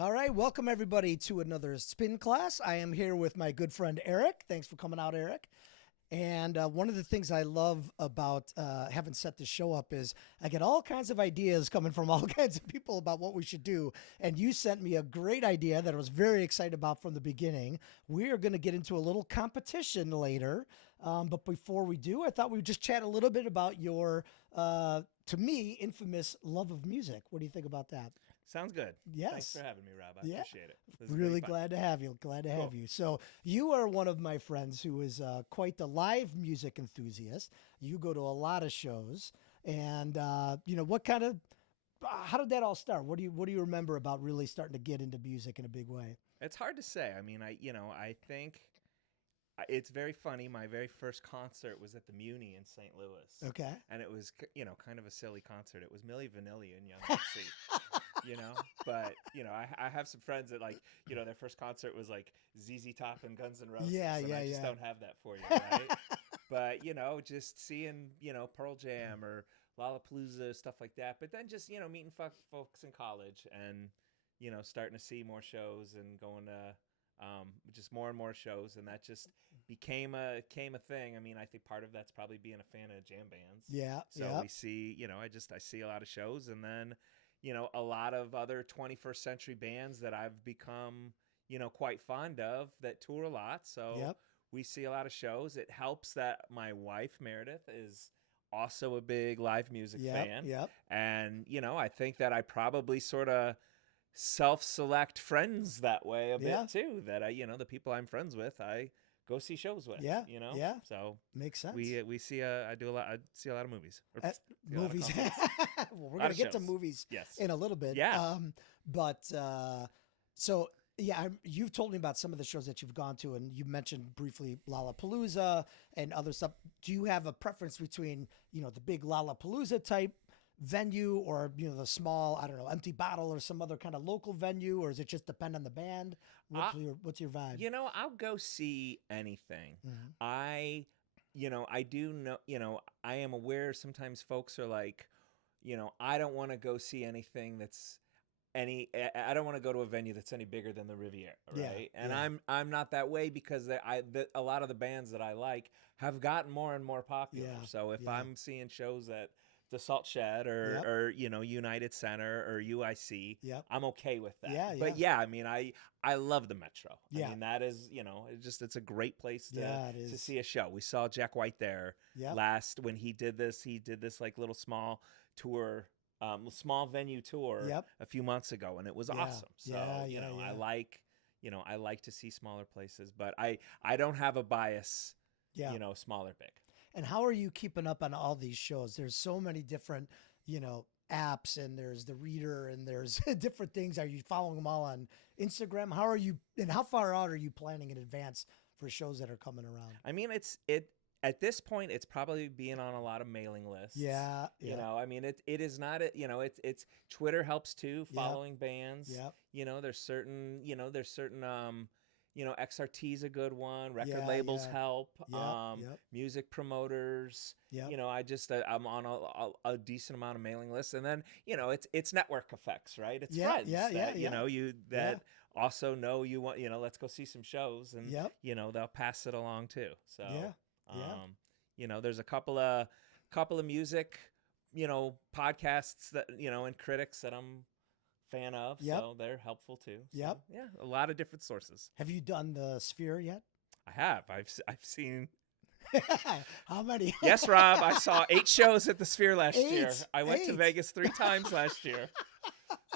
All right, welcome everybody to another spin class. I am here with my good friend Eric. Thanks for coming out, Eric. And one of the things I love about having set the show up is I get all kinds of ideas coming from all kinds of people about what we should do. And you sent me a great idea that I was very excited about from the beginning. We are going to get into a little competition later. But before we do, I thought we would just chat a little bit about your, to me, infamous love of music. What do you think about that? Sounds good. Yes. Thanks for having me, Rob. I Yeah. appreciate it. This is Really fun. glad to have you. Glad to have Cool. you. So you are one of my friends who is quite the live music enthusiast. You go to a lot of shows, and what kind of, how did that all start? What do you remember about really starting to get into music in a big way? It's hard to say. I mean, I think it's very funny. My very first concert was at the Muni in St. Louis. Okay. And it was, kind of a silly concert. It was Milli Vanilli and Young MC. But I have some friends that their first concert was like ZZ Top and Guns N' Roses. Yeah, and yeah, I just yeah. don't have that for you, right? But just seeing Pearl Jam or Lollapalooza, stuff like that. But then just meeting folks in college and starting to see more shows and going to just more and more shows, and that just became a thing. I mean, I think part of that's probably being a fan of jam bands. Yeah. So yeah. we see, I see a lot of shows, and then, a lot of other 21st century bands that I've become, quite fond of that tour a lot. So Yep. we see a lot of shows. It helps that my wife, Meredith, is also a big live music Yep. fan. Yep. And, I think that I probably sort of self-select friends that way a Yeah. bit too. That the people I'm friends with, I go see shows with. Yeah, yeah. So Makes sense. we see I see a lot of movies. Or Uh, see a lot of movies. concerts. Well, we're Lot gonna of get to shows. movies Yes. in a little bit. Yeah. You've told me about some of the shows that you've gone to, and you mentioned briefly Lollapalooza and other stuff. Do you have a preference between the big Lollapalooza type venue or the small, I don't know, Empty Bottle or some other kind of local venue, or does it just depend on the band? What's your vibe? I'll go see anything. Mhm. I do know, I am aware sometimes folks are like, I don't want to go see anything that's I don't want to go to a venue that's any bigger than the Riviera, Yeah, right? And yeah. I'm not that way because a lot of the bands that I like have gotten more and more popular. Yeah, So if yeah. I'm seeing shows at the Salt Shed or Yep. or United Center or UIC, Yep. I'm okay with that. Yeah, But I mean, I love the Metro. Yeah. I mean, that is, it's a great place Yeah, it to is. see a show. We saw Jack White there Yep. last when he did this like little small tour, small venue tour Yep. a few months ago, and it was Yeah. awesome. So, Yeah, I yeah. I like to see smaller places, but I don't have a bias, Yeah. smaller, big. And how are you keeping up on all these shows? There's so many different, apps, and there's the reader, and there's different things. Are you following them all on Instagram? How are you, and how far out are you planning in advance for shows that are coming around? I mean, at this point, it's probably being on a lot of mailing lists. Yeah. Yeah. I mean, it is not, it's Twitter helps too, following bands. Yep. There's certain, XRT's a good one. Record Yeah, labels yeah. help. Yep. Music promoters. Yep. I'm on a decent amount of mailing lists, and then it's network effects, right? It's Yeah, friends yeah, that yeah. you that also know you want let's go see some shows, and Yep. they'll pass it along too. So Yeah. Yeah. there's a couple of music podcasts that and critics that I'm fan of. Yep. So they're helpful too. So, Yep. yeah, a lot of different sources. Have you done the Sphere yet? I have. I've seen. How many? Yes, Rob. I saw 8 shows at the Sphere last year. 8? I went to 8? Vegas 3 times last year.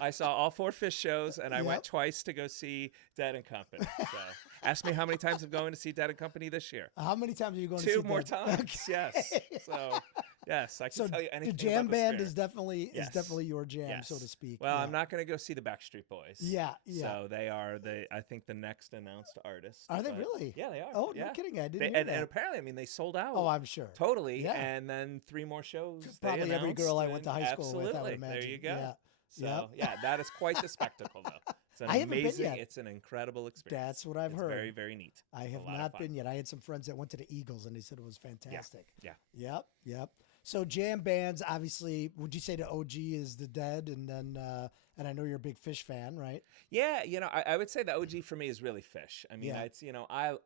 I saw all 4 Fish shows, and I Yep. went twice to go see Dead and Company. So, ask me how many times I'm going to see Dead and Company this year. How many times are you going to see 2 more that? times. Okay. Yes. So, yes, I can So tell you anything the jam about band Sphere. is definitely Yes. your jam, Yes. so to speak. Well, Yeah. I'm not going to go see the Backstreet Boys. Yeah. Yeah. So they are I think the next announced artist. Are they but- really? Yeah, they are. Oh, yeah. no kidding! I didn't They, hear and that. apparently, I mean, they sold out. Oh, I'm sure. Totally. Yeah. And then 3 more shows. they Probably every girl I went to announced, high and school with. I would absolutely. imagine. There you go. Yeah. So Yep. that is quite the spectacle, though. It's an I haven't been amazing. yet. It's an incredible experience. That's what I've It's heard. Very, very neat. I It's a have lot of not fun. been yet. I had some friends that went to the Eagles, and they said it was fantastic. Yeah. Yep. Yep. So jam bands, obviously, would you say the OG is the Dead, and then and I know you're a big Fish fan, right? Yeah, I would say the OG for me is really Fish. I mean, Yeah. it's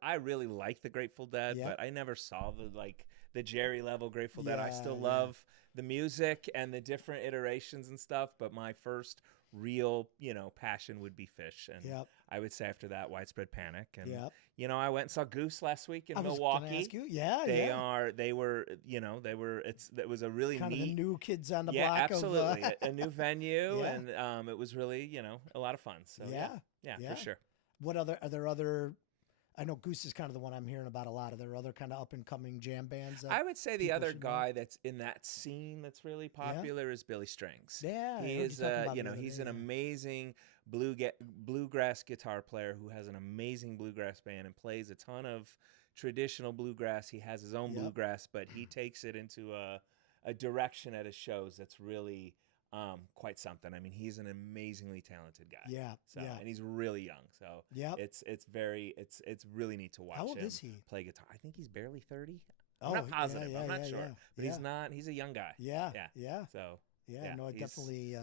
I really like the Grateful Dead, Yeah. but I never saw the Jerry level Grateful Dead. I Yeah, still yeah. love the music and the different iterations and stuff, but my first real, passion would be Fish, and Yep. I would say after that Widespread Panic, and Yep. I went and saw Goose last week in Can I Milwaukee. ask you? Yeah, They yeah. are they were it was a really Kind of the neat. new kids on the Yeah, block absolutely. of A new venue, Yeah. and it was really, a lot of fun. So Yeah, yeah, yeah. for sure. what other are there other I know Goose is kind of the one I'm hearing about a lot. Are there other kind of up and coming jam bands that I would say the people other should know? guy that's in that scene that's really popular is Billy Strings. Yeah, I He heard is, you talking about him the other he's day, an yeah. amazing bluegrass guitar player who has an amazing bluegrass band and plays a ton of traditional bluegrass. He has his own Yep. bluegrass, but he takes it into a direction at his shows that's really quite something. I mean, he's an amazingly talented guy. Yeah, So, yeah. and he's really young. So Yep. it's really neat to watch How old him is he? play guitar. I think he's barely 30. Oh, I'm not positive. yeah, I'm not yeah, sure. yeah, But yeah. he's not. He's a young guy. Yeah, Yeah. yeah, So yeah. yeah, No, I he's- definitely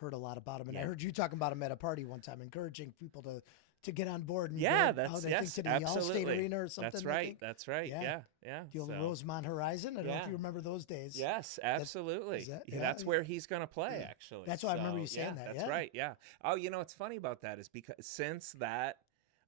heard a lot about him, and I Yeah. heard you talking about him at a party one time, encouraging people to get on board and yeah, go out, that's I yes, think to the Allstate absolutely. Arena or something. That's I right. think. That's right. Yeah. Yeah, yeah. The old So- Rosemont Horizon. I don't know if Yeah. you remember those days. Yes, absolutely. is that- Yeah, yeah, that's yeah. where he's going to play, Yeah. actually. That's why I remember you So, saying yeah, that, That's yeah. right. Yeah. Oh, what's funny about that is because since that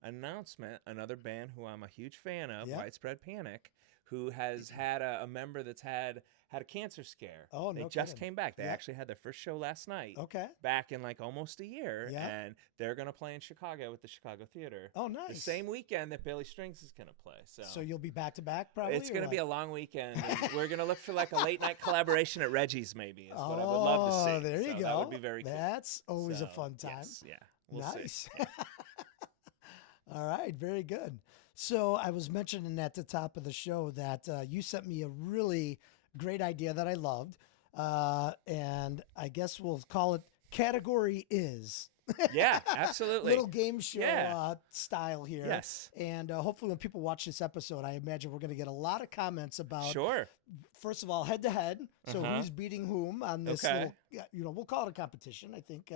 announcement, another band who I'm a huge fan of, Yeah. Widespread Panic, who has had a member that's had a cancer scare. Oh, They no just kidding. came back. They Yeah. actually had their first show last night. Okay. Back in like almost a year, Yeah. and they're going to play in Chicago with the Chicago Theater. Oh, nice. The same weekend that Billy Strings is going to play. So, So you'll be back to back, probably. it's or going to be a what? long weekend. And we're going to look for like a late night collaboration at Reggie's, maybe. Is what I would love to see. Oh, there you So go. That would be very cool. That's always a So, fun time. yes, yeah, we'll Nice. see. All right, very good. So I was mentioning at the top of the show that you sent me a really great idea that I loved, and I guess we'll call it category is. Yeah, absolutely. Little game show Yeah. style here. Yes. And hopefully, when people watch this episode, I imagine we're going to get a lot of comments about, Sure. first of all, head to head. So Uh-huh. who's beating whom on this Okay. little, we'll call it a competition. I think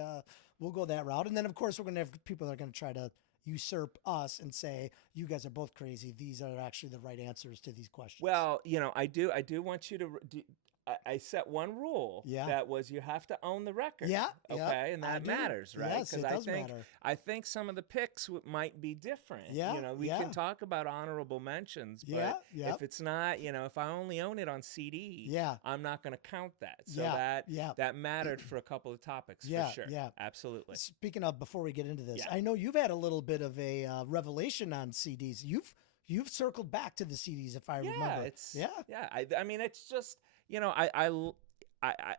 we'll go that route. And then, of course, we're going to have people that are going to try to usurp us and say, you guys are both crazy. These are actually the right answers to these questions. Well, I do want you to. I set one rule. Yeah. That was you have to own the record. Yeah, Okay, yeah, and I that do. matters, right? Yes, it does think matter. I think some of the picks might be different. Yeah, We yeah. can talk about honorable mentions, but Yeah, yeah. if it's not, if I only own it on CD, Yeah. I'm not going to count that. So Yeah. that mattered for a couple of topics Yeah, for sure. yeah. Absolutely. Speaking of, before we get into this, Yeah. I know you've had a little bit of a revelation on CDs. You've circled back to the CDs, if I remember. Yeah. I mean, it's just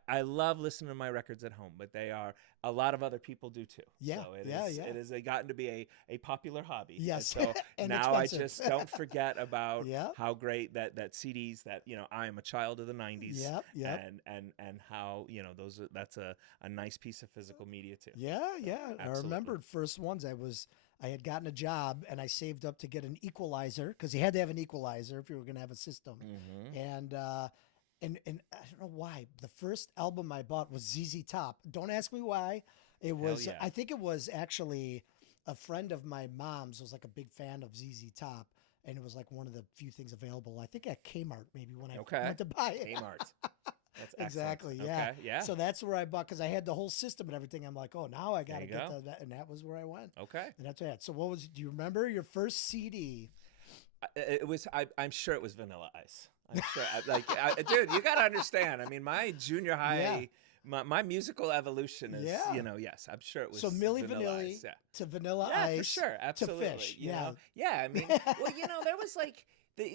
I love listening to my records at home, but they are a lot of other people do too. Yeah, So yeah. it has gotten to be a popular hobby. Yes, And so and now I expensive. just don't forget about Yeah. how great that CDs that I am a child of the '90s. Yep. And how that's a nice piece of physical media too. Yeah. I Absolutely. remembered first ones. I had gotten a job and I saved up to get an equalizer because you had to have an equalizer if you were going to have a system. Mm-hmm. And I don't know why the first album I bought was ZZ Top. Don't ask me why. It was yeah. I think it was actually a friend of my mom's was like a big fan of ZZ Top, and it was like one of the few things available. I think at Kmart maybe when I Okay. went to buy it. Kmart. That's excellent. Exactly. Yeah. Okay, yeah. So that's where I bought because I had the whole system and everything. I'm like, oh, now I got to you get go. that, and that was where I went. Okay. And that's that. So what was? Do you remember your first CD? It was. I'm sure it was Vanilla Ice. I'm sure. Dude, you got to understand. I mean, my junior high, my musical evolution is. Yeah. Yes, I'm sure it was. So Milli Vanilla Vanilli Ice, yeah. to Vanilla Yeah, Ice for sure, absolutely. Fish. you Yeah. know? Yeah. I mean, well, there was like the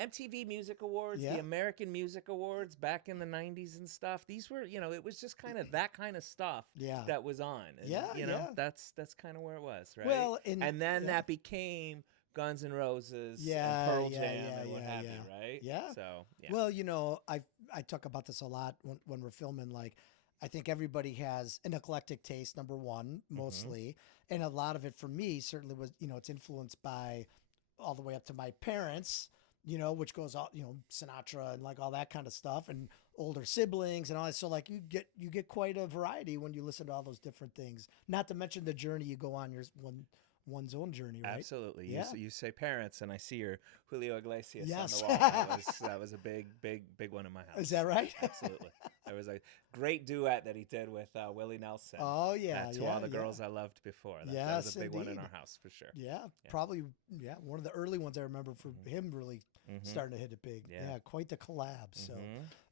MTV Music Awards, Yeah. the American Music Awards back in the '90s and stuff. These were, it was just kind of that kind of stuff Yeah. that was on. And, Yeah. that's kind of where it was, right? Well, and then yeah. that became Guns N' Roses, Yeah, and Pearl yeah, Jam, yeah, and what yeah, have yeah. you, right? Yeah. So yeah. Well, I talk about this a lot when we're filming. Like, I think everybody has an eclectic taste. Number one, mostly, and a lot of it for me certainly was it's influenced by all the way up to my parents. you know, which goes all, you know, Sinatra and like all that kind of stuff, and older siblings and all that. So like you get quite a variety when you listen to all those different things. Not to mention the journey you go on, one's own journey, right? Absolutely. Yeah. You say parents, and I see your Julio Iglesias Yes. on the wall. That was a big one in my house. Is that right? Absolutely. There was a great duet that he did with Willie Nelson. Oh yeah, To all the girls I loved before. That was a big one in our house for sure. Yeah, probably. Yeah, one of the early ones I remember for him really starting to hit it big. Yeah, quite the collab. So,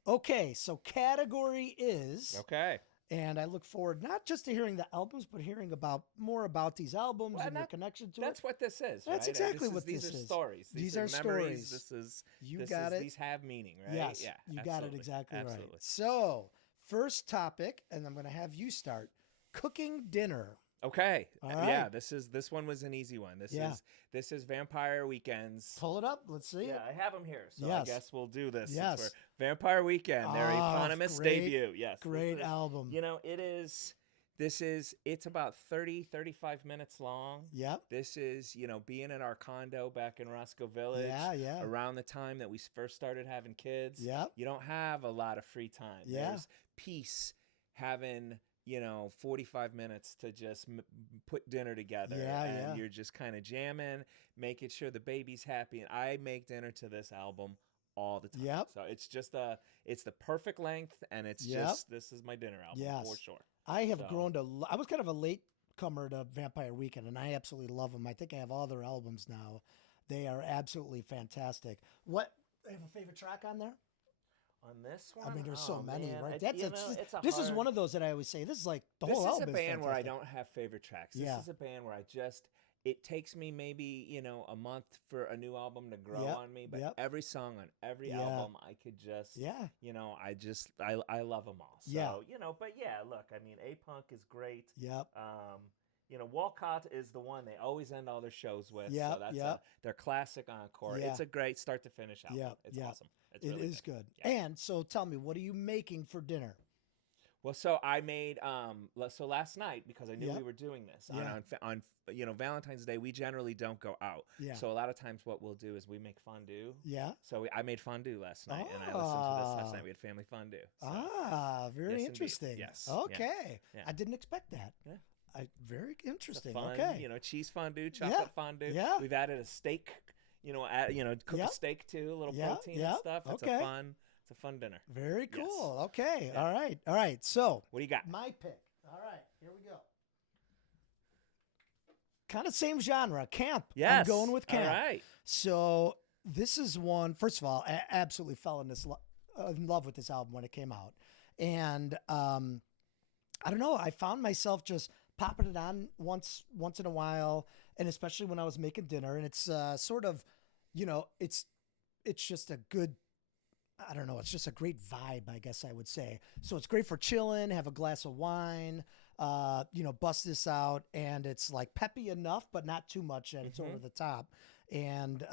okay, so category is okay. And I look forward not just to hearing the albums, but hearing more about these albums and your connection to that's it. what this is. That's right? exactly what these this are is. Stories. These are memories. stories. You got it. These have meaning, right? Yes, Yeah, you got it exactly right. Absolutely. So, first topic, and I'm going to have you start. Cooking dinner. Okay. All right. Yeah, this one was an easy one. This is Vampire Weekends. Pull it up. Let's see it. Yeah, I have them here, so Yes. I guess we'll do this. Yes. Since we're Vampire Weekend, their eponymous debut. Yes. Great album. You know, it's about 35 minutes long. Yep. This is, you know, being in our condo back in Roscoe Village. Yeah. Around the time that we first started having kids. Yep. You don't have a lot of free time. Yeah. There's peace having, you know, 45 minutes to just put dinner together. And you're just kind of jamming, making sure the baby's happy. And I make dinner to this album all the time. Yep. So it's just it's the perfect length, and it's just, this is my dinner album for sure. I have grown to, I was kind of a late comer to Vampire Weekend, and I absolutely love them. I think I have all their albums now. They are absolutely fantastic. What, I have a favorite track on there? On this one? I mean, there's so many, man. right? This is one of those that I always say, this is like the whole album. This is a band where I don't have favorite tracks. This Yeah. is a band where it takes me maybe, you know, a month for a new album to grow on me. But every song on every album, I could just, you know, I love them all. So, you know, but yeah, look, I mean, A-Punk is great. Yep. You know, Walcott is the one they always end all their shows with. Yeah, so that's their classic encore. Yeah. It's a great start to finish album. It's awesome. It's really good. Yeah. And so tell me, what are you making for dinner? Well, so I made so last night, because I knew we were doing this on you know, Valentine's Day, we generally don't go out. Yeah. So a lot of times what we'll do is we make fondue. Yeah. So I made fondue last night, and I listened to this last night. We had family fondue. So. Very Yes, interesting. indeed. Yes. Okay. Yeah. I didn't expect that. Yeah. Very interesting. Fun, okay. you know, cheese fondue, chocolate fondue. Yeah. We've added a steak. You know, cook a steak too, a little protein and stuff. It's a fun dinner. Very cool. Yes. Okay. Yeah. All right. So what do you got? my pick. All right. Here we go. Kind of same genre, camp. Yes. I'm going with camp. All right. So this is one. First of all, I absolutely fell in love with this album when it came out, and I don't know. I found myself just popping it on once in a while, and especially when I was making dinner. And it's sort of, you know, it's just a good. I don't know. It's just a great vibe, I guess I would say. So it's great for chilling, have a glass of wine, you know, bust this out. And it's like peppy enough, but not too much. And it's over the top. And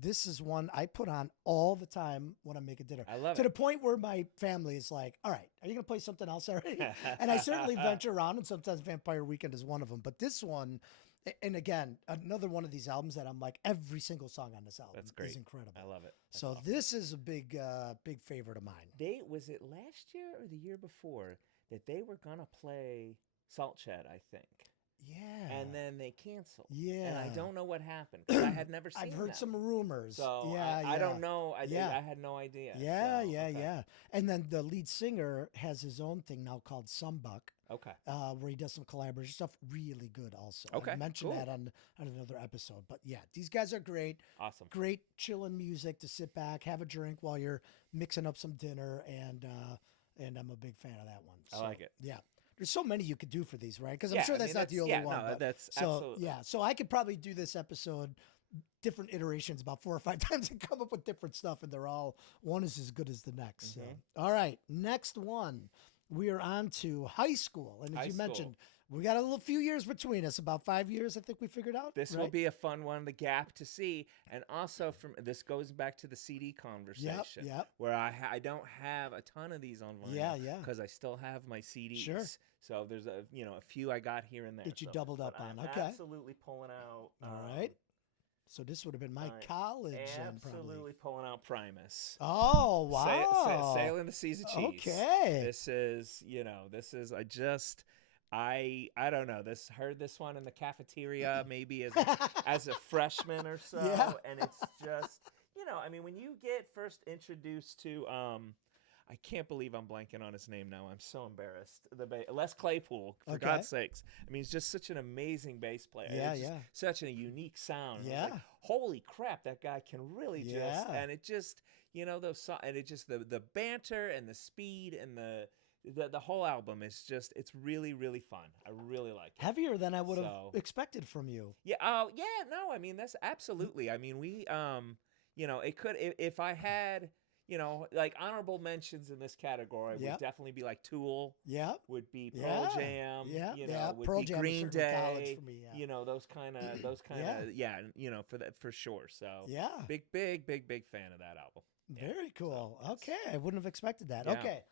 this is one I put on all the time when I'm making dinner. I love it. To the point where my family is like, all right, are you going to play something else already? And I certainly venture around, and sometimes Vampire Weekend is one of them. But this one, and again, another one of these albums that I'm like, every single song on this album is incredible. I love it. That's so awesome. This is a big favorite of mine. Was it last year or the year before that they were gonna play Salt Shed, I think. Yeah. And then they canceled. Yeah. And I don't know what happened, because I had never seen I've heard them. some rumors. So yeah, I don't know. I Yeah. had no idea. Yeah, So, okay. yeah. And then the lead singer has his own thing now called Sumbuck, Okay. where he does some collaboration stuff. Really good also. Okay, I mentioned cool. that on another episode. But yeah, these guys are great. Awesome. Great chilling music to sit back, have a drink while you're mixing up some dinner, and I'm a big fan of that one. So, I like it. Yeah. There's so many you could do for these, right? Because I'm Yeah, sure I that's mean, not the only one. No, but- that's so absolutely. yeah, so I could probably do this episode different iterations about 4 or 5 times and come up with different stuff, and they're all one is as good as the next. So all right, next one. We are on to high school, and as you mentioned, we got a few years between us, about 5 years, I think we figured out. This will be a fun one, the gap to see. And also, this goes back to the CD conversation, Yep. where I don't have a ton of these on vinyl. Yeah. Because I still have my CDs. Sure. So there's a few I got here and there. That you So- doubled but up on. I'm Okay. absolutely pulling out. All right. So this would have been my I college then, absolutely probably. pulling out Primus. Oh, wow. Sailing the Seas of Cheese. Okay. This is, I don't know. Heard this one in the cafeteria maybe as a freshman or so, Yeah. and it's just, I mean, when you get first introduced to I can't believe I'm blanking on his name now. I'm so embarrassed. Les Claypool, for Okay. God's sakes. I mean, he's just such an amazing bass player. Yeah, It's just yeah. such a unique sound. I was Yeah. like, holy crap, that guy can really Yeah. and it just, and it just the banter and the speed and the whole album is just, it's really, really fun. I really like it. Heavier than I would have So- expected from you. Yeah. Oh, yeah. No, I mean, that's absolutely. I mean, we, it could, if I had, like honorable mentions in this category Yep. would definitely be like Tool, Yeah. would be Pearl Yeah. Jam, Yeah. you Yeah. know, would Pearl be Jam was Green certainly college Day, for me. Yeah. those kind of, yeah, for that, for sure. So Yeah. big fan of that album. Yeah. Very cool. So, Okay. I wouldn't have expected that. Yeah. Okay.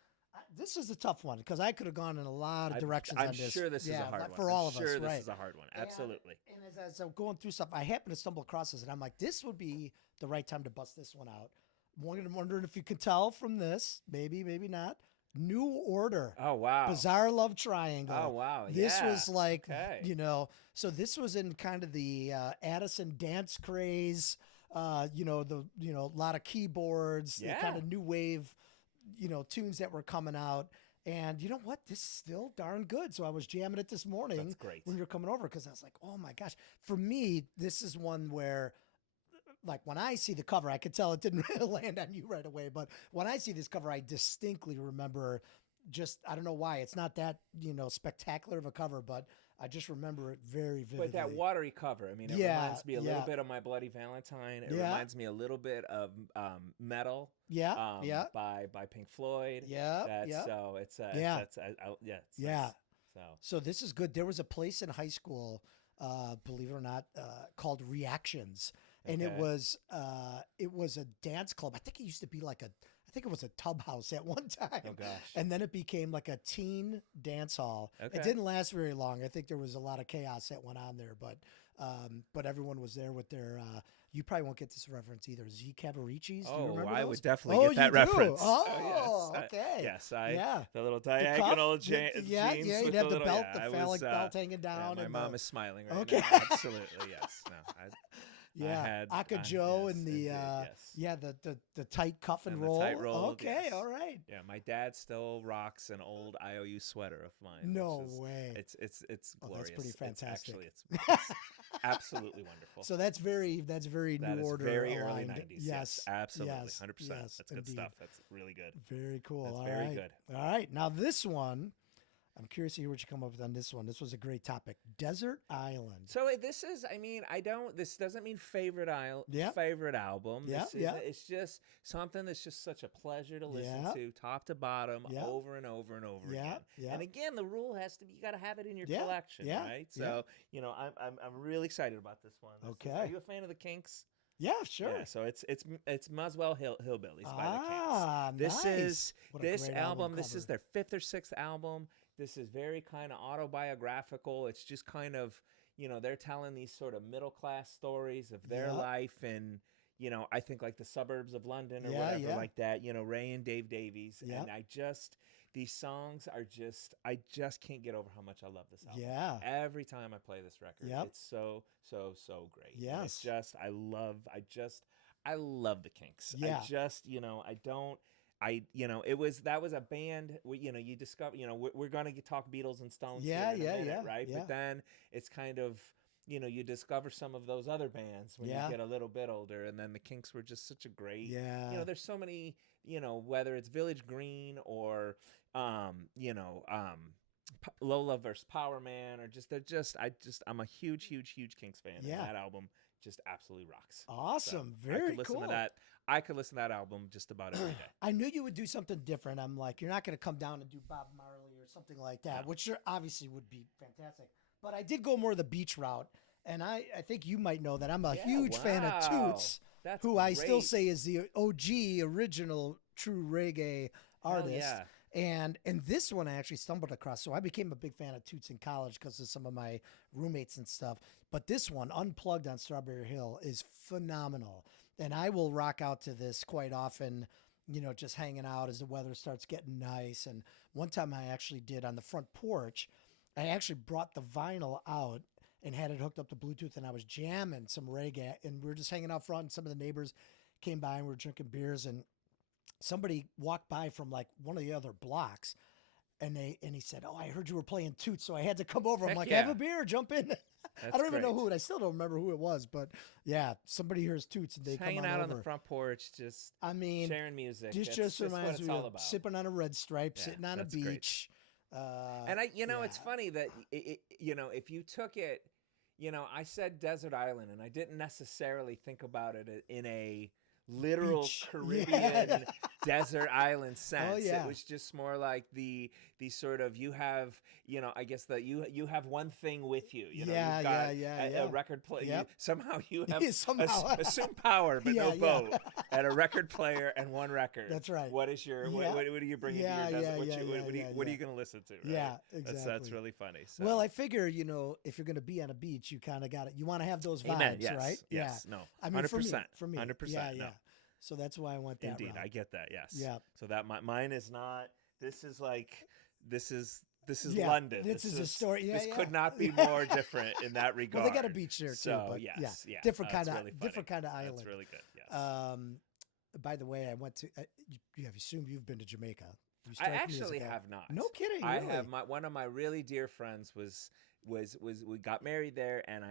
This is a tough one because I could have gone in a lot of directions I'm on this. sure this is a Yeah, hard like one. for I'm all of sure us, this right? is a hard one. Absolutely. And as I'm going through stuff, I happened to stumble across this, and I'm like, this would be the right time to bust this one out. I'm wondering if you could tell from this, maybe not. New Order, Oh wow. Bizarre Love Triangle. Oh wow. This yeah. was like, Okay. so this was in kind of the Addison dance craze. A lot of keyboards, the Yeah. kind of new wave, tunes that were coming out. And you know what? This is still darn good. So I was jamming it this morning That's great. when you're coming over because I was like, oh my gosh. For me, this is one where, like, when I see the cover, I could tell it didn't land on you right away. But when I see this cover, I distinctly remember I don't know why. It's not that, spectacular of a cover, but I just remember it very vividly. But that watery cover, I mean, it Yeah, reminds me a little yeah. bit of My Bloody Valentine. It Yeah. reminds me a little bit of Metal. Yeah, yeah. By Pink Floyd. Yeah, That's, yeah. So it's Yeah. it's Yeah. nice. So So this is good. There was a place in high school, believe it or not, called Reactions, and it Okay. was a dance club. I think it used to be I think it was a tub house at one time. Oh gosh. And then it became like a teen dance hall. Okay. It didn't last very long. I think there was a lot of chaos that went on there, but everyone was there with their. You probably won't get this reference either. Z Cavariccis. Do you Oh, remember I those? would definitely Oh, get that you do? reference. Oh, yes. okay. Yes, Yeah. the little The cuff, diagonal yeah, jeans. yeah, with you'd have the little, belt, yeah, the I phallic was, belt hanging yeah, down. my and mom the, is smiling right Okay. now. Absolutely, yes. No, yeah, I Aka Joe yes, and the indeed, yes. yeah, the tight cuff and And the roll. tight roll, Okay, yes. all right. Yeah, my dad still rocks an old IOU sweater of mine. No which is, way. It's Oh, glorious. that's pretty fantastic. It's absolutely wonderful. So that's very That New is Order very early aligned. 90s. Yes, absolutely. yes, 100%. yes, That's good indeed. stuff. That's really good. Very cool. That's All very right. good. All right. Now this one, I'm curious to hear what you come up with on this one. This was a great topic. Desert Island. So this is, I mean, this doesn't mean favorite Yeah. favorite album. Yeah, This is, yeah. It's just something that's just such a pleasure to listen Yeah. to, top to bottom, Yeah. over and over and over Yeah, again. yeah. And again, the rule has to be, you got to have it in your Yeah, collection, yeah, right? yeah. So, I'm really excited about this one. Okay. Are you a fan of the Kinks? Yeah, sure. Yeah, so it's Muswell Hillbillies by the Kinks. Ah, This nice. is What a this great album. This cover. is their 5th or 6th album. This is very kind of autobiographical. It's just kind of, they're telling these sort of middle class stories of their Yeah. life and, I think like the suburbs of London or Yeah, whatever yeah. like that. Ray and Dave Davies. Yeah. And these songs are I just can't get over how much I love this album. Yeah. Every time I play this record, Yep. it's so great. And Yes. It's just I love the Kinks. Yeah. I just, that was a band where, you discover, we're going to talk Beatles and Stones Yeah, here in a yeah, minute, yeah, right? yeah. But then it's kind of, you discover some of those other bands when Yeah. you get a little bit older. And then the Kinks were just such a great, Yeah. there's so many, whether it's Village Green or, Lola versus Power Man, or I'm a huge Kinks fan. Yeah. And that album just absolutely rocks. Awesome. So I Very could listen cool. to that. I could listen to that album just about every day. I knew you would do something different. I'm like, you're not going to come down and do Bob Marley or something like that, No. which obviously would be fantastic. But I did go more the beach route, and I think you might know that I'm a Yeah, huge fan of wow. Toots, That's who I still great. say is the OG original true reggae Hell artist. yeah. And this one I actually stumbled across. So I became a big fan of Toots in college because of some of my roommates and stuff. But this one, Unplugged on Strawberry Hill, is phenomenal. And I will rock out to this quite often, just hanging out as the weather starts getting nice. And one time I actually did on the front porch, I actually brought the vinyl out and had it hooked up to Bluetooth, and I was jamming some reggae, and we were just hanging out front, and some of the neighbors came by and we were drinking beers, and somebody walked by from like one of the other blocks, and he said, "Oh, I heard you were playing Toots," so I had to come over. I'm Heck like, yeah. "Have a beer, jump in." I don't even know who, and I still don't remember who it was, but yeah, somebody hears Toots and they Just come hanging on out over. on the front porch, just I mean, sharing music. this That's just what reminds it's me all of about. sipping on a Red Stripe, Yeah, sitting on a that's great. beach. And it's yeah. funny that if you took it, I said desert island, and I didn't necessarily think about it in a literal Beach. Caribbean Yeah. desert island sense. yeah. It was just more like the sort of you have, I guess that you have one thing with you. You've got a record player. Yep. Somehow you have Somehow. assume power, but no Yeah, boat, yeah. and a record player and one record. That's right. What is your Yeah. what are you bringing Yeah, to your desert? yeah, What are you going to listen to? Right? Yeah, exactly. That's really funny. So. Well, I figure, if you're going to be on a beach, you kind of got it. You want to have those vibes, Amen. Yes, right? Yes. Yeah. No. I mean, 100%. for me. 100%. Yeah, no. yeah. So that's why I went that Indeed, route. I get that. Yes. Yeah. So that mine is not. This is Yeah, London. This is a story. Yeah, This yeah. could not be more different in that regard. Well, they got a beach there too, So, but yes, yeah, different kind of really funny. different kind of island. That's really good. Yes. By the way, I went to. You have assumed you've been to Jamaica. You I strike me as a actually guy- have not. No kidding. I really? have one of my really dear friends was we got married there, and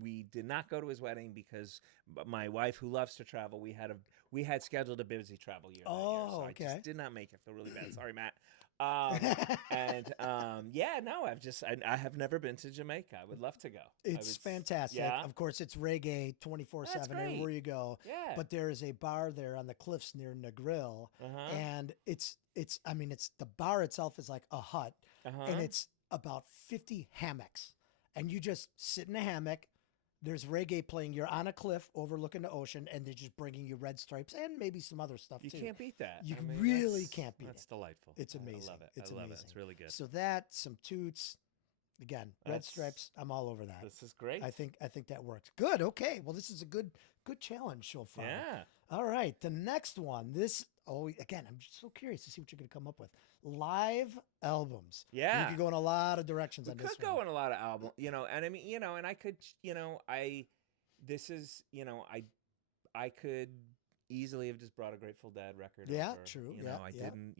we did not go to his wedding because my wife, who loves to travel, we had scheduled a busy travel year. Oh, so okay. I just did not make it. Feel really bad. Sorry, Matt. I have never been to Jamaica. I would love to go. It's fantastic. Yeah? Of course, it's reggae 24/7 great. everywhere you go. Yeah. But there is a bar there on the cliffs near Negril, and it's the bar itself is like a hut, and it's about 50 hammocks, and you just sit in a hammock. There's reggae playing. You're on a cliff overlooking the ocean, and they're just bringing you Red Stripes and maybe some other stuff You too. can't beat that. You I mean, really that's- can't beat That's it. delightful. It's I amazing. love it. It's I love amazing. it. It's really good. So that, some Toots, again, Red That's- Stripes. I'm all over that. This is great. I think that works. Good. Okay. Well, this is a good challenge so far. Yeah. All right. The next one. Again, I'm just so curious to see what you're going to come up with. Live albums. Yeah. You could go in a lot of directions We on could this go one. in a lot of albums, and I mean, and I could, I could easily have just brought a Grateful Dead record. Yeah, over, true. You know, Yeah, I yeah. didn't,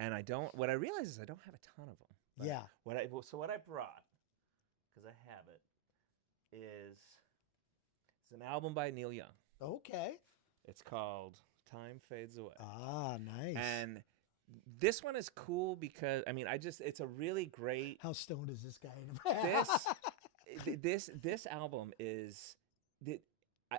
and I don't. What I realize is I don't have a ton of them. But Yeah. What I brought, because I have it, is an album by Neil Young. Okay. It's called "Time Fades Away." Ah, nice. And this one is cool because it's a really great. How stoned is this guy? This album is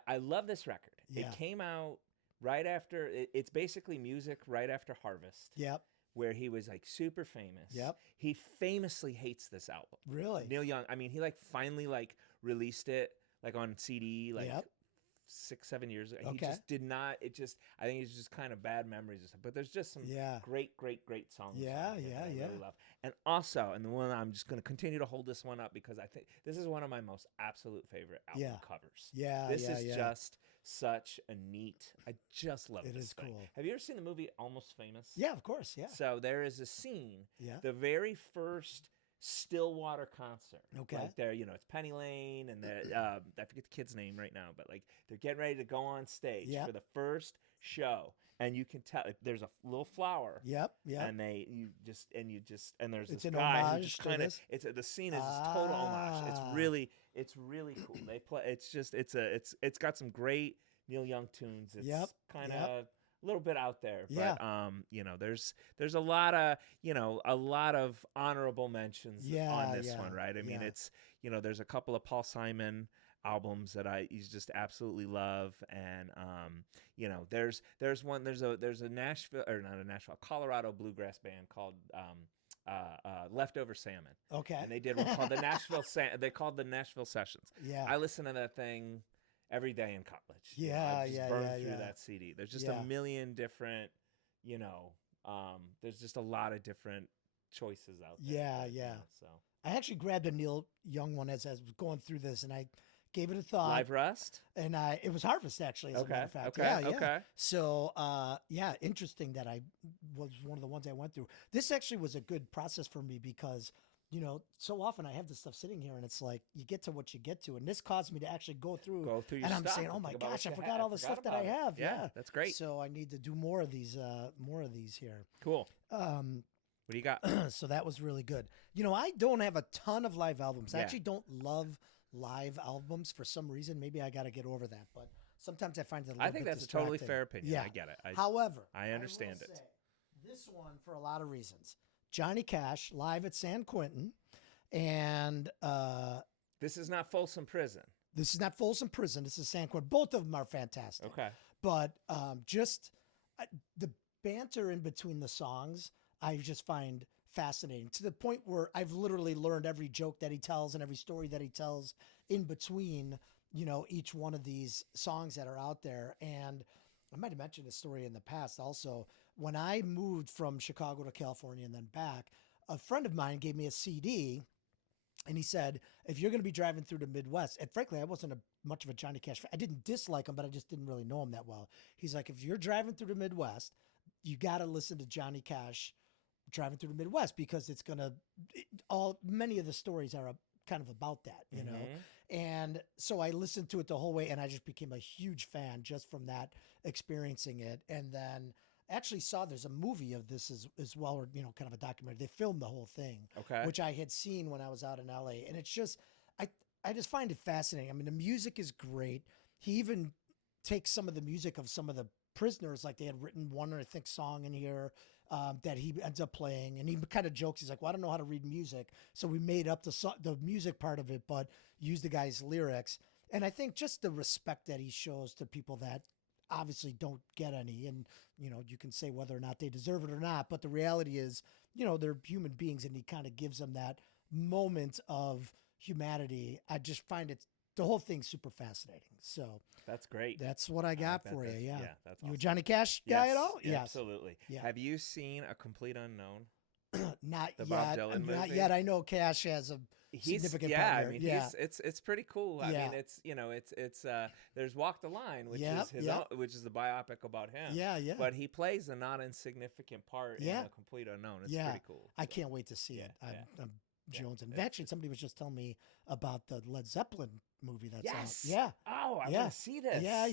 I love this record. Yeah. It came out right after it's basically music right after Harvest, Yep. where he was like super famous. Yep. He famously hates this album. Really? Neil Young, he finally released it on CD Yep. 6-7 years ago. He Okay. just did not. I think it's just kind of bad memories and stuff. But there's just some Yeah. great songs. Yeah, on here yeah, that I yeah. really love. And also, and the one I'm just going to continue to hold this one up because I think this is one of my most absolute favorite album Yeah. covers. Yeah. This yeah, is yeah. just such a neat. I just love It this is thing. cool. Have you ever seen the movie Almost Famous? Yeah, of course. Yeah. So there is a scene, Yeah. the very first Stillwater concert. Okay. Like there, it's Penny Lane and I forget the kid's name right now, but they're getting ready to go on stage Yep. for the first show, and you can tell there's a little flower. Yep. Yep. And there's It's this an guy who homage just to kind of this? the scene is a total homage. Ah. It's really cool. They play it's got some great Neil Young tunes. It's Yep, kind yep. of a little bit out there, Yeah. but there's a lot of honorable mentions on this yeah, one, right? I mean, yeah. it's there's a couple of Paul Simon albums that I just absolutely love, and there's a Nashville or not a Nashville, Colorado bluegrass band called Leftover Salmon, Okay. and they did one called the they called the Nashville Sessions. Yeah. I listen to that thing every day in college. Yeah, I just yeah, burn yeah, through yeah. that CD. There's just Yeah. a million different, There's just a lot of different choices out there. Yeah, that, yeah. So I actually grabbed a Neil Young one as I was going through this, and I gave it a thought. Live Rust. And it was Harvest, actually, as a matter of fact. Okay. Yeah, yeah. Okay. So, yeah, interesting that I was one of the ones I went through. This actually was a good process for me because, you know, so often I have this stuff sitting here and it's like you get to what you get to. And this caused me to actually go through your and I'm stuff saying, oh and my think about gosh, what I you forgot all the stuff that I about it. have. Yeah, that's great. So I need to do more of these here. Cool. What do you got? So that was really good. You know, I don't have a ton of live albums. I Yeah. actually don't love live albums for some reason. Maybe I got to get over that, but sometimes I find it a little I think bit that's a totally distracting. fair opinion. Yeah. I get it. However, I understand will it. say, this one, for a lot of reasons, Johnny Cash live at San Quentin, and This is not Folsom Prison. this is not Folsom Prison. This is San Quentin. Both of them are fantastic. Okay. But just the banter in between the songs, I just find fascinating to the point where I've literally learned every joke that he tells and every story that he tells in between, you know, each one of these songs that are out there. And I might have mentioned this story in the past also. When I moved from Chicago to California and then back, a friend of mine gave me a CD and he said, if you're going to be driving through the Midwest, and frankly, I wasn't much of a Johnny Cash fan. I didn't dislike him, but I just didn't really know him that well. He's like, if you're driving through the Midwest, you got to listen to Johnny Cash driving through the Midwest because it's going to, many of the stories are kind of about that, you know? And so I listened to it the whole way and I just became a huge fan just from that, experiencing it. And then actually saw there's a movie of this as well, or, you know, kind of a documentary. They filmed the whole thing, Okay. which I had seen when I was out in LA. And it's just, I just find it fascinating. I mean, the music is great. He even takes some of the music of some of the prisoners, like they had written one, I think, song in here that he ends up playing. And he kind of jokes, he's like, well, I don't know how to read music. So we made up the music part of it, but used the guy's lyrics. And I think just the respect that he shows to people that obviously don't get any. And, you know, you can say whether or not they deserve it or not. But the reality is, you know, they're human beings and he kind of gives them that moment of humanity. I just find the whole thing super fascinating. So That's great. that's what I got for you. Yeah. That's You a awesome. Johnny Cash guy at all? Yes, absolutely. Yeah. Have you seen A Complete Unknown? Not The Bob yet. Dylan Not movie? yet. I know Cash has a significant yeah, partner. I mean, yeah. it's pretty cool. I Yeah. mean, it's, you know, it's there's Walk the Line, which Yep, is his yep. own, which is the biopic about him. Yeah, yeah. But he plays a not insignificant part in Yeah. A Complete Unknown. It's Yeah. pretty cool. I So, can't wait to see Yeah, it. yeah. I'm Yeah, Jones. And it's- actually, somebody was just telling me about the Led Zeppelin movie that's Yes. out. Yeah. Oh, I Yeah. want to see this. Yeah.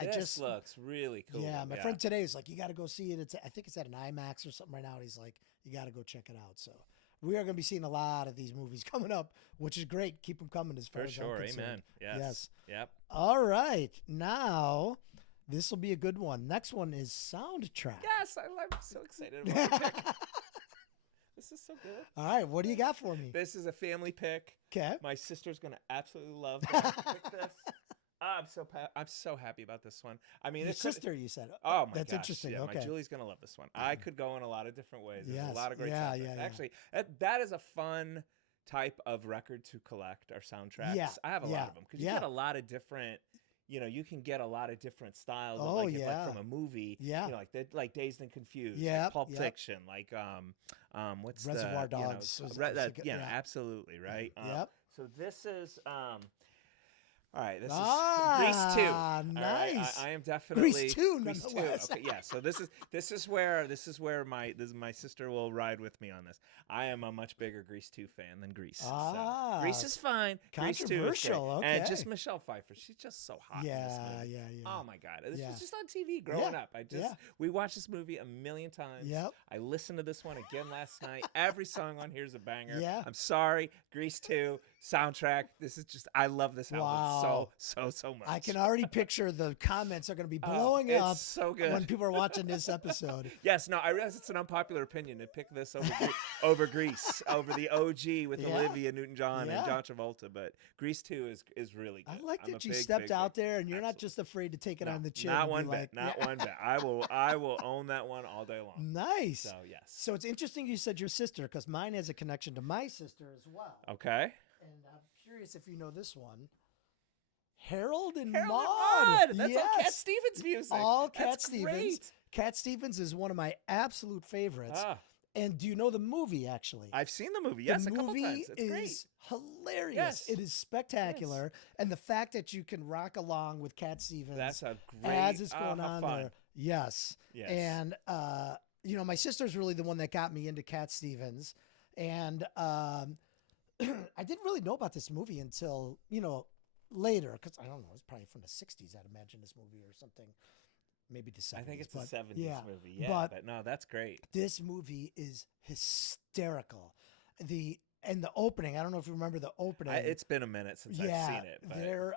I This just looks really cool. Yeah, my friend today is like, you got to go see it. I think it's at an IMAX or something right now. And he's like, you got to go check it out. So we are going to be seeing a lot of these movies coming up, which is great. Keep them coming as far For as sure. I'm concerned. Amen. Yes. Yes. Yep. All right. Now, this will be a good one. Next one is soundtrack. Yes, I'm so excited about the pick. This is so good. All right. What do you got for me? This is a family pick. Okay. My sister's gonna absolutely love that. Pick this. I'm so happy about this one. I mean, Your it could- sister, you said. Oh my That's gosh, interesting. Yeah, Okay. my Julie's gonna love this one. I could go in a lot of different ways. There's Yes. a lot of great Yeah, soundtracks. yeah, yeah. Actually, that is a fun type of record to collect, or soundtracks. Yeah, I have a yeah, lot of them because you yeah. get a lot of different. You know, you can get a lot of different styles. Oh, of like, yeah. like from a movie. Yeah. You know, like Dazed and Confused. Yep, Like Pulp yep. Fiction. Like what's Reservoir the, you know, Dogs was- Re- was that- a good- yeah, yeah. absolutely right. Yep. So this is all right. This Ah, is Grease 2. All right, nice. I am definitely Grease 2, Grease 2. nonetheless. Okay, yeah. So this is where my sister will ride with me on this. I am a much bigger Grease 2 fan than Grease. Ah, so Grease is fine. Grease 2 is great. controversial, And okay. just Michelle Pfeiffer. She's just so hot. in this movie. Yeah. Oh my God! This Yeah. was just on TV growing Yeah, up. yeah. We watched this movie a million times. Yep. I listened to this one again last night. Every song on here is a banger. Yeah. I'm sorry, Grease 2 soundtrack. This is just I love this album Wow. so much. I can already picture the comments are going to be Oh, blowing it's up so good. when people are watching this episode. Yes, no, I realize it's an unpopular opinion to pick this over Grease, over the OG with Yeah. Olivia Newton-John Yeah. and John Travolta. But Grease 2 is really good. I like I'm that a you big, stepped big, out big there fan. and you're not Absolutely. just afraid to take it No, on the chin. Not and be one like, bit. Not yeah. one bit. I will own that one all day long. Nice. So yes. So it's interesting you said your sister because mine has a connection to my sister as well. Okay. And I'm curious if you know this one. Harold and Harold Maude. and Maude. That's all Cat Yes. Stevens music. All Cat That's Stevens. great. Cat Stevens is one of my absolute favorites. Ah, And do you know the movie, actually? I've seen the movie. Yes, The a couple movie times. It's great. is hilarious. Yes. It is spectacular. And the fact that you can rock along with Cat Stevens That's a great. as it's going how on fun. there. Yes. Yes. And, my sister's really the one that got me into Cat Stevens. And I didn't really know about this movie until, later, because I don't know, it's probably from the 60s, I'd imagine, this movie or something. Maybe the 70s. I think it's but a 70s yeah, movie. Yeah, but but no, that's great. this movie is hysterical. The opening, I don't know if you remember the opening. It's been a minute since I've seen it. But They're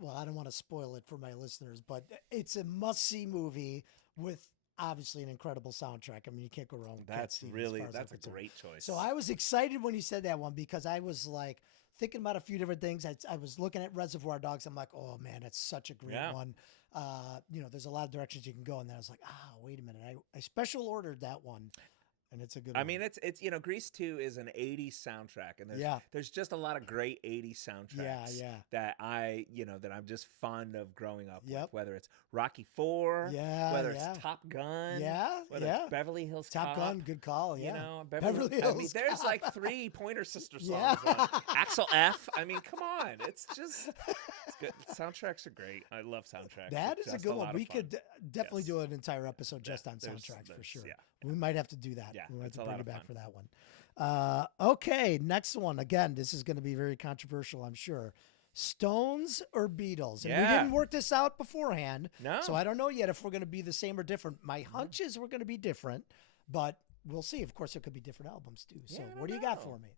well, I don't want to spoil it for my listeners, but it's a must-see movie with obviously an incredible soundtrack. I mean, you can't go wrong with Cat that's Stevens, really as far as I'm that's a concerned. great choice. So I was excited when you said that one because I was like thinking about a few different things. I was looking at Reservoir Dogs. I'm like, oh man, that's such a great Yeah. one. There's a lot of directions you can go, and then I was like, wait a minute, I special ordered that one, and it's a good one. I mean, it's Grease 2 is an 80s soundtrack, and there's just a lot of great 80s soundtracks yeah. that that I'm just fond of growing up Yep. with. Whether it's Rocky 4, Yeah, whether yeah. it's Top Gun, Yeah, whether yeah. it's Beverly Hills Top Cop, Gun, good call. Yeah, You know, Beverly I mean, Hills there's Cop. like 3 Pointer Sister songs. Yeah. on it. Axel F. I mean, come on, it's good. Soundtracks are great. I love soundtracks. That It's is a just good one. lot of We fun. could definitely Yes. do an entire episode just on there's- soundtracks for there's- sure. yeah. We might have to do that. Yeah, we might have it's to a bring lot you of back fun. for that one. Okay, next one. Again, this is going to be very controversial, I'm sure. Stones or Beatles? And we Yeah. didn't work this out beforehand, No. so I don't know yet if we're going to be the same or different. My hunch is we're going to be different, but we'll see. Of course, it could be different albums too. So, Yeah, I what do you don't got know. for me?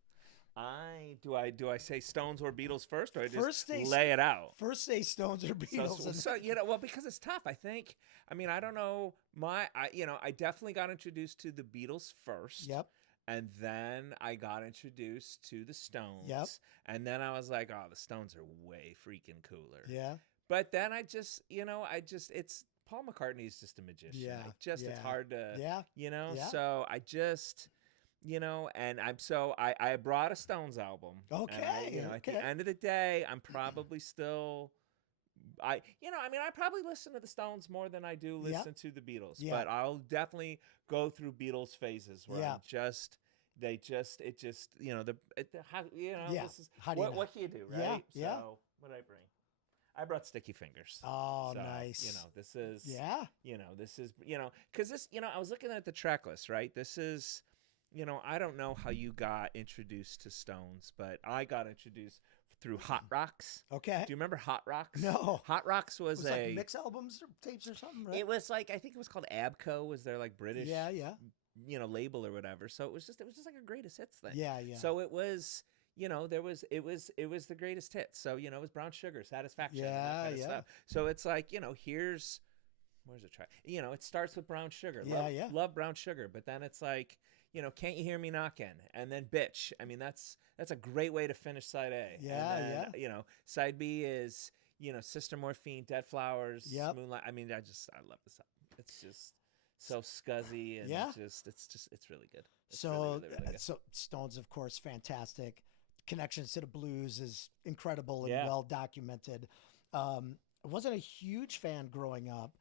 Do I say Stones or Beatles first, or I just First say lay it out? First, say Stones or Beatles. Well, because it's tough. I think. I mean, I don't know. I definitely got introduced to the Beatles first. Yep. And then I got introduced to the Stones. Yep. And then I was like, oh, the Stones are way freaking cooler. Yeah. But then it's Paul McCartney's just a magician. Yeah, It's yeah. hard to, Yeah. Yeah. so I just, and I brought a Stones album. And Okay, At okay. the end of the day, I'm probably still, I probably listen to the Stones more than I do Yeah. listen to the Beatles. Yeah. But I'll definitely go through Beatles phases where Yeah. how, Yeah. this is, How do you what not? can you do, right? Yeah, yeah. So what did I bring? I brought Sticky Fingers. Oh, So, nice. This is, Yeah. because this, I was looking at the track list, right? This is, I don't know how you got introduced to Stones, but I got introduced through Hot Rocks. Okay. Do you remember Hot Rocks? No. Hot Rocks It was, was a, like mix albums or tapes or something, right? it was like, I think it was called Abco, was their like British, Yeah, yeah. label or whatever. So it was just like a greatest hits thing. Yeah, yeah. So it was, it was the greatest hits. So, it was Brown Sugar, Satisfaction. and that Yeah, kind of yeah. stuff. So it's like, where's the track? It starts with Brown Sugar. Yeah, love, yeah. Love Brown Sugar. But then it's like, Can't You Hear Me Knockin'? And then Bitch. I mean, that's a great way to finish side A. Yeah, and then, side B is, Sister Morphine, Dead Flowers, Yep. Moonlight. I mean, I love this album. It's just so scuzzy and Yeah. it's really good. It's So, really, really, really good. so Stones, of course, fantastic. Connections to the blues is incredible and Yeah. well documented. I wasn't a huge fan growing up.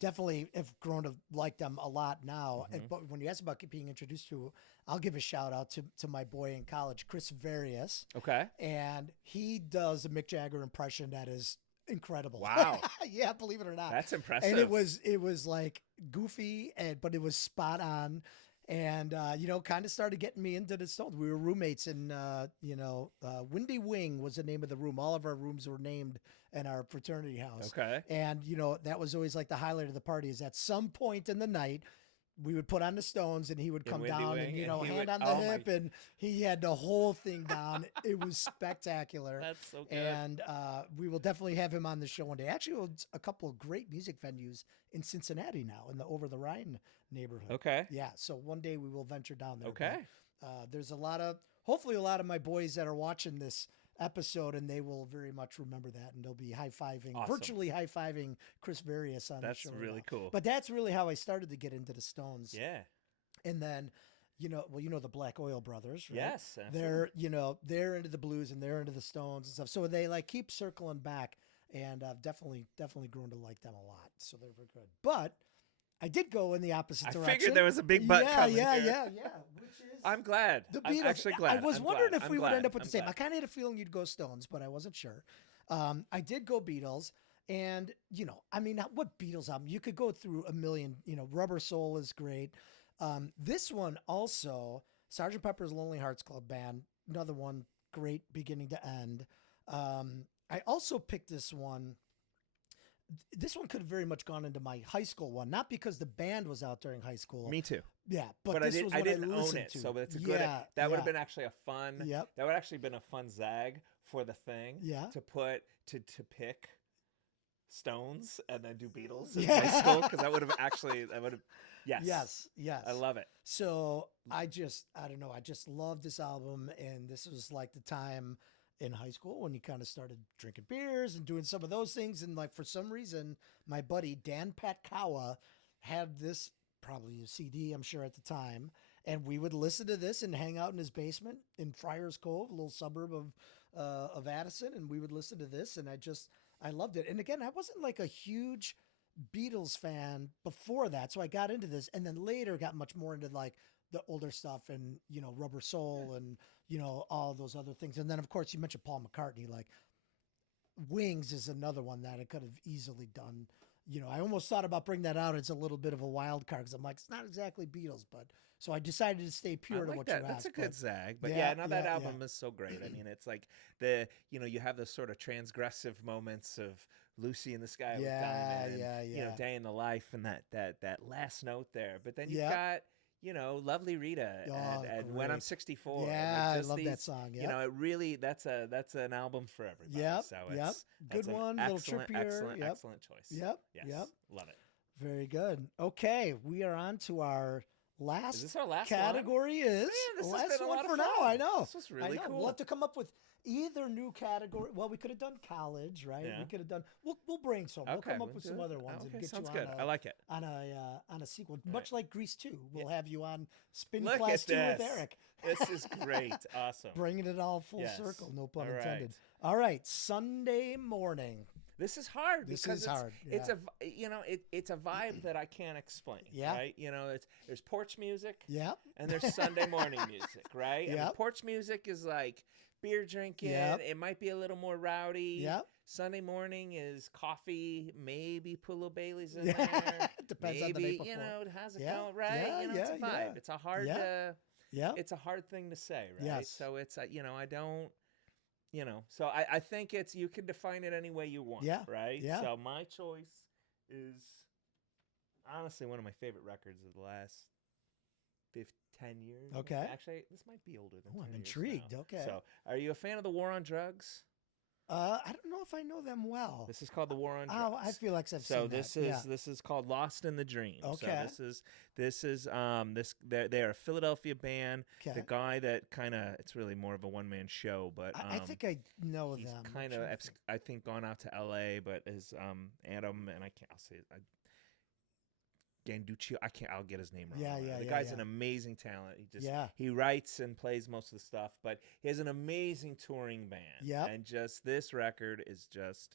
Definitely have grown to like them a lot now. Mm-hmm. But when you ask about being introduced to, I'll give a shout out to my boy in college, Chris Various. Okay. And he does a Mick Jagger impression that is incredible. Wow. Yeah, believe it or not. That's impressive. And it was like goofy, but it was spot on. And, kind of started getting me into the Stones. We were roommates in, Windy Wing was the name of the room. All of our rooms were named in our fraternity house. Okay. And, that was always like the highlight of the party is at some point in the night, we would put on the Stones and he would In come Windy down Wing, and, and he hand would- on the oh my- hip and he had the whole thing down. It was spectacular. That's so good. And we will definitely have him on the show one day. Actually, a couple of great music venues in Cincinnati now in the Over the Rhine neighborhood. Okay. Yeah, so one day we will venture down there. Okay. But, there's hopefully a lot of my boys that are watching this episode and they will very much remember that and they'll be high-fiving, Awesome. virtually high-fiving Chris Various on That's the show. right really now. cool. But that's really how I started to get into the Stones. Yeah. And then, the Black Oil Brothers, right? Yes. absolutely. They're into the blues and they're into the Stones and stuff. So they like keep circling back, and I've definitely grown to like them a lot. So they're very good. But I did go in the opposite I direction. figured there was a big butt coming yeah, here. yeah. Which is I'm glad. the I'm Beatles. actually glad. I was I'm wondering glad. if I'm we would glad. end up with I'm the same. glad. I kind of had a feeling you'd go Stones, but I wasn't sure. I did go Beatles, and I mean, what Beatles album? You could go through a million. Rubber Soul is great. This one also, Sgt. Pepper's Lonely Hearts Club Band, another one, great beginning to end. I also picked this one. This one could have very much gone into my high school one, not because the band was out during high school. Me too. Yeah, but I this did. was I what didn't I own listened it, to. so it's a good. Yeah, That would have yeah. been actually a fun. Yep. That would actually been a fun zag for the thing. Yeah. To put to pick Stones and then do Beatles in Yeah. high school because that would have actually yes. Yes. I love it. So I don't know. I just love this album, and this was like the time in high school when you kind of started drinking beers and doing some of those things. And like for some reason, my buddy Dan Patkawa had this, probably a CD, I'm sure at the time, and we would listen to this and hang out in his basement in Friars Cove, a little suburb of Addison, and we would listen to this, and I loved it. And again, I wasn't like a huge Beatles fan before that, so I got into this, and then later got much more into like the older stuff and Rubber Soul and all those other things. And then of course you mentioned Paul McCartney, like Wings is another one that I could have easily done. I almost thought about bringing that out as a little bit of a wild card because I'm like, it's not exactly Beatles, but so I decided to stay pure I to like what that. you That's asked. a good zag. But yeah, that yeah, album is so great. I mean, it's like you have those sort of transgressive moments of Lucy in the Sky with Diamond, and, Day in the Life, and that last note there. But then you've got Lovely Rita and When I'm great. 64. Yeah, and I love that song. You know, it really that's an album for everybody. Yep, So yep. that's Good an one, little excellent, trippier. excellent, Yep. excellent choice. Yep, Yes, yep. love it. Very good. Okay, we are on to our last Is this our last category. one? Is Man, this has last been a one lot of for fun. now. I know. This was really I know. cool. We'll have to come up with either new category. Well, we could have done college, right? Yeah. We could have done. We'll brainstorm. We'll Okay, come up we'll with do some it. other ones Okay, and get sounds you good. on I like it. on a sequel, Right. much like Grease 2. We'll have you on Spin Look Class at 2 this. with Eric. This is great. Awesome. Bringing it all full Yes. circle. No pun All right. intended. All right, Sunday morning. This is hard This because is hard, It's yeah. it's a vibe that I can't explain. Yeah. Right. There's porch music. Yep. And there's Sunday morning music, right? And the Yep. porch music is like beer drinking. Yep. It might be a little more rowdy. Yep. Sunday morning is coffee, maybe put a little Bailey's in Yeah. there. Depends maybe, on the night before. it has a Yeah. count, right? Yeah, It's a yeah, vibe. yeah. It's a hard Yep. it's a hard thing to say, right? Yes. So it's I don't so I think you can define it any way you want, Yeah, right? yeah. So my choice is honestly one of my favorite records of the last 10 years. Okay. Actually, this might be older than Oh, 10 I'm years intrigued. now. Okay. So, are you a fan of the War on Drugs? I don't know if I know them well. This is called the War on Drugs. Oh, I feel like I've So seen this that. is Yeah. this is called Lost in the Dream. Okay. So they're a Philadelphia band. Okay. The guy that kind of it's really more of a one man show, but I think I know he's them. I'm kind of trying to think. I think gone out to L.A. But is Adam and I'll say it. Ganduccio. I'll get his name wrong. Yeah, The yeah, guy's yeah. an amazing talent. Yeah. He writes and plays most of the stuff, but he has an amazing touring band. Yep. And just this record is just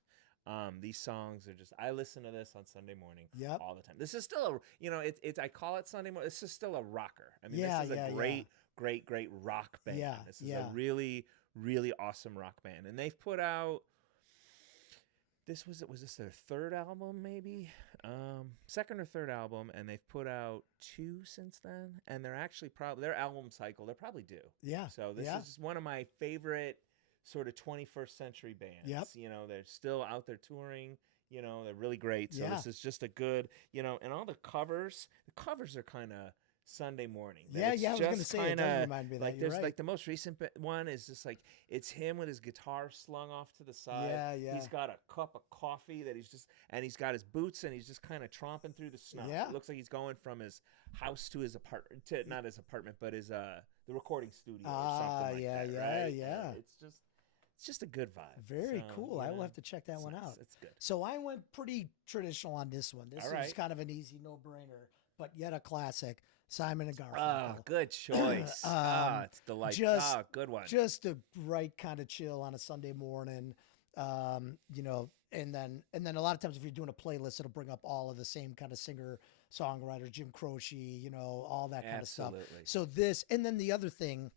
these songs are just I listen to this on Sunday morning Yep. all the time. This is still it's I call it Sunday morning. This is still a rocker. I mean, Yeah, this is yeah, a great rock band. Yeah, This is yeah. a really, really awesome rock band. And they've put out was this their third album, maybe? Second or third album, and they've put out 2 since then. And they're actually probably their album cycle, they're probably due. Yeah. So this is one of my favorite sort of 21st century bands. Yep. They're still out there touring. They're really great. So Yeah. this is just a good, and all the covers are kind of Sunday morning. Yeah, I was going to say, it does kinda, remind me of that. like You're there's right. like the most recent one is just like it's him with his guitar slung off to the side. Yeah, yeah. He's got a cup of coffee that he's got his boots and he's just kind of tromping through the snow. Yeah. It looks like he's going from his house to his apartment, not his apartment, but his the recording studio or something like yeah, that. yeah, right? yeah. It's just a good vibe. Very So, cool. I will have to check that it's one nice. out. It's good. So I went pretty traditional on this one. This All is right. kind of an easy no-brainer, but yet a classic. Simon and Oh, Garfunkel. good choice. It's delightful. just- Good one. Just a right kind of chill on a Sunday morning. And then a lot of times if you're doing a playlist, it'll bring up all of the same kind of singer songwriter Jim Croce, all that kind of stuff. Absolutely. So this, and then the other thing,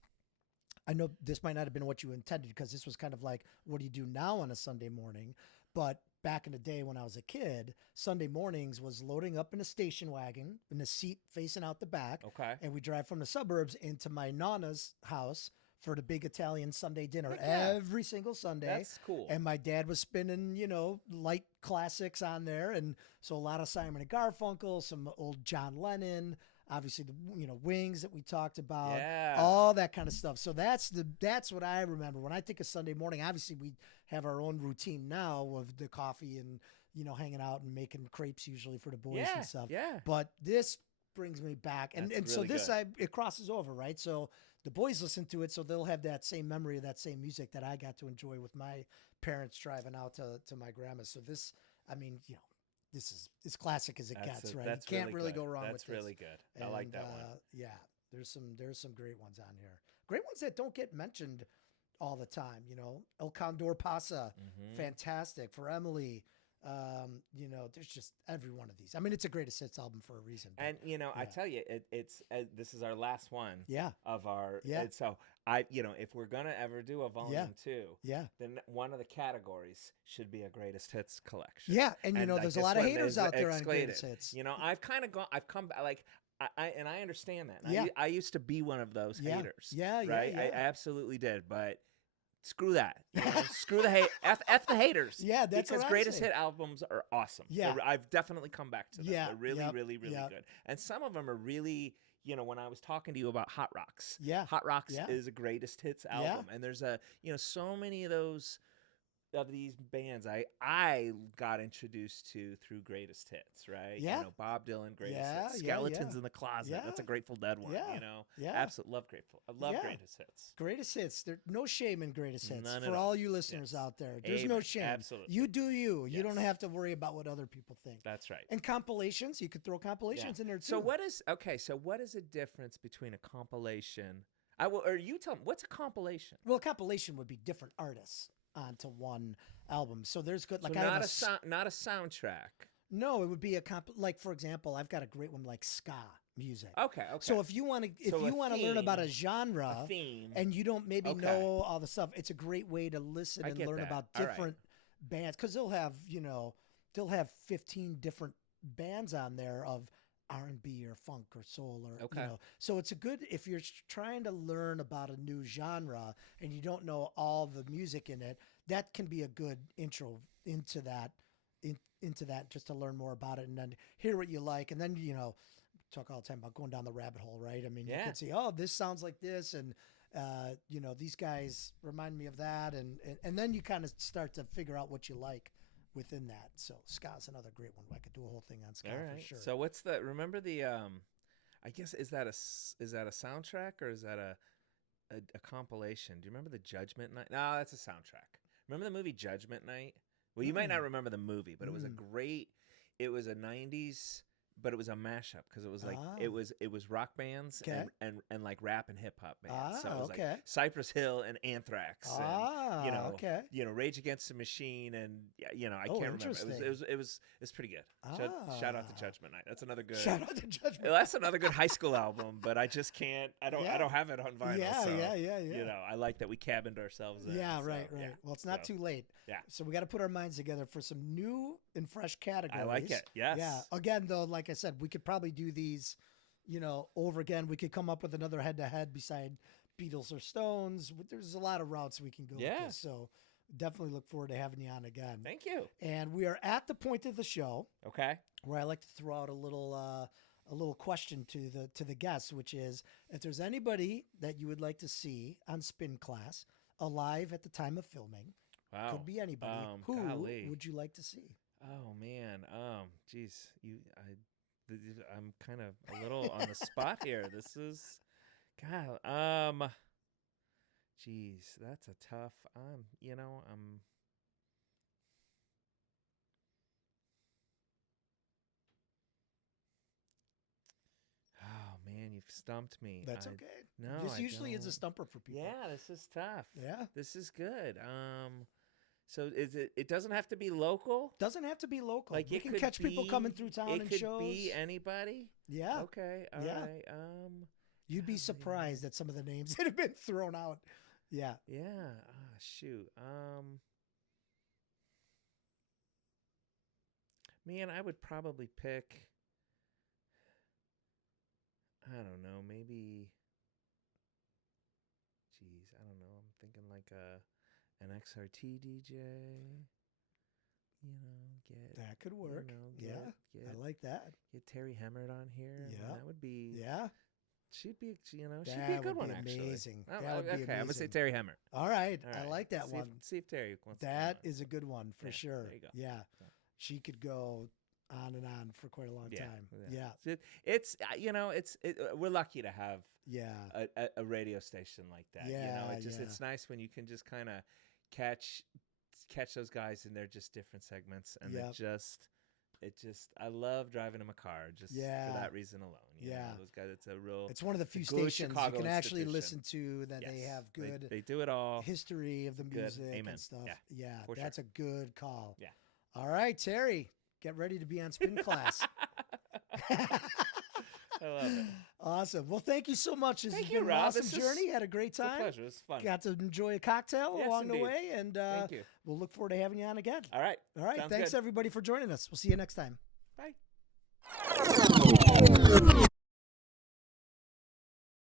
I know this might not have been what you intended because this was kind of like, what do you do now on a Sunday morning? But back in the day when I was a kid, Sunday mornings was loading up in a station wagon in a seat facing out the back. Okay. And we drive from the suburbs into my Nana's house for the big Italian Sunday dinner Heck yeah. every single Sunday. That's cool. And my dad was spinning, light classics on there. And so a lot of Simon and Garfunkel, some old John Lennon, obviously the Wings that we talked about, Yeah. all that kind of stuff. So that's what I remember when I think of Sunday morning. Obviously we have our own routine now of the coffee and hanging out and making crepes usually for the boys Yeah, and stuff. yeah. But this brings me back, and That's so really this good. it crosses over, right? So the boys listen to it, so they'll have that same memory of that same music that I got to enjoy with my parents driving out to my grandma's. So this, I mean, this is as classic as it gets, right? That's You can't really good. go wrong That's with really this. good. I like that one. Yeah, there's some great ones on here. Great ones that don't get mentioned all the time. El Condor Pasa, Mhm. fantastic. For Emily, there's just every one of these. I mean, it's a greatest hits album for a reason. But And I yeah. tell you, it's this is our last one yeah, of our. Yeah. And so if we're gonna ever do a volume 2, yeah, then one of the categories should be a greatest hits collection. yeah. And And, like, there's a this lot of one haters is out there on excluded. greatest hits. I've kind of gone. I've come back like. I understand that. And Yeah. I used to be one of those Yeah. haters. Yeah, yeah, right. I yeah. absolutely did, but screw that. Screw the hate. F the haters. Yeah, that's because what I'm greatest saying. hit albums are awesome. Yeah. I've definitely come back to them. Yeah, They're really, yep, really, really yep. good. And some of them are really. When I was talking to you about Hot Rocks, Yeah, Hot Rocks yeah. is a greatest hits Yeah. album, and there's so many of these bands I got introduced to through greatest hits, right? Yeah. Bob Dylan, greatest Yeah, hits, yeah, Skeletons yeah. in the Closet. Yeah. That's a Grateful Dead one. Yeah. Yeah. Absolutely love Grateful. I love Yeah. greatest hits. Greatest hits. There's no shame in greatest hits. None For at all all. you listeners Yes. out there, there's no Amen. shame. Absolutely. You do you. You don't Yes. have to worry about what other people think. That's right. And compilations, you could throw compilations in there too. So what is the difference between a compilation? Or you tell me, what's a compilation? Well, a compilation would be different artists onto one album. So there's good, like So I have not a soundtrack. No, it would be like for example, I've got a great one like ska music. Okay. So if you want to, So a learn about a theme, genre, A theme. and you don't maybe Okay. know all the stuff, it's a great way to listen I and get learn that. about All right. different bands because they'll have 15 different bands on there of R&B or funk or soul or Okay. So it's a good if you're trying to learn about a new genre and you don't know all the music in it, that can be a good intro into that into that just to learn more about it and then hear what you like and then talk all the time about going down the rabbit hole, right? I mean, you Yeah. could see, oh, this sounds like this, and these guys remind me of that, and then you kind of start to figure out what you like within that. So ska's another great one. I could do a whole thing on ska All for right. sure. So what's the? Remember the? I guess is that a soundtrack or is that a compilation? Do you remember the Judgment Night? No, that's a soundtrack. Remember the movie Judgment Night? Well, you might not remember the movie, but it was a great. It was a '90s, but it was a mashup because it was like Ah. it was rock bands Okay. and like rap and hip hop bands. So it was okay. like Cypress Hill and Anthrax. Ah, and, okay. Rage Against the Machine and I Oh, can't remember. interesting. It was pretty good. Shout out to Ah. Judgment Night. That's another good. Shout out to Judgment. That's another good high school album, but I just can't. I Yeah. don't have it on vinyl. Yeah, so, yeah. I like that we cabined ourselves in. Yeah, so, right. yeah. Well, it's not So, too late. Yeah. So we got to put our minds together for some new and fresh categories. I like it. Yes. Yeah. Again, though, like I said, we could probably do these, over again. We could come up with another head-to-head beside Beatles or Stones. There's a lot of routes we can go Yeah. with this. So definitely look forward to having you on again. Thank you. And we are at the point of the show Okay. where I like to throw out a little question to the guests, which is if there's anybody that you would like to see on Spin Class alive at the time of filming, Wow. could be anybody. Who golly. would you like to see? Oh man. Geez. I'm kind of a little on the spot here. This is, God. Geez, that's a tough. I'm. Oh man, you've stumped me. That's okay. No, This I usually is a don't. stumper for people. Yeah, this is tough. Yeah. This is good. So is it? It doesn't have to be local. Doesn't have to be local. Like We it can could catch people be- coming through town It and could shows. be anybody. Yeah. Okay. All Yeah. right. You'd be yeah. surprised at some of the names that have been thrown out. Yeah. Yeah. Ah, shoot. Man, I would probably pick. I don't know. Maybe. Jeez, I don't know. I'm thinking like an XRT DJ. Get That could work. Get, I like that. get Terry Hemmert on here. Yeah. That would be. Yeah. She'd be. She'd be a That good would one. be Actually. amazing. Oh, That would be okay, I'm gonna say amazing. Terry Hemmert. All right. All I right. like that See one. see if Terry wants to come That on. is a good one for Yeah, sure. there you go. Yeah. Yeah. She could go on and on for quite a long time. Yeah. It's we're lucky to have Yeah. a radio station like that. Yeah, It's nice when you can just kind of catch those guys and they're just different segments and Yep. I love driving in my car just Yeah. for that reason alone. You know, Yeah. those guys, it's a real. It's one of the few good stations you Chicago can actually listen institution. to that they Yes, have good They do it all. history of the Good. music Amen. and stuff. Yeah, Yeah, for that's sure. a good call. Yeah. All right, Terry, get ready to be on Spin Class. I love it. Awesome. Well, thank you so much. This Thank has you, been Rob. an awesome This is- journey. Had a great It's a time. pleasure. It's fun. Got to enjoy a cocktail Yes, along the indeed. way, and Thank you. we'll look forward to having you on again. All right. All right. Sounds Thanks, good. everybody, for joining us. We'll see you next time. Bye.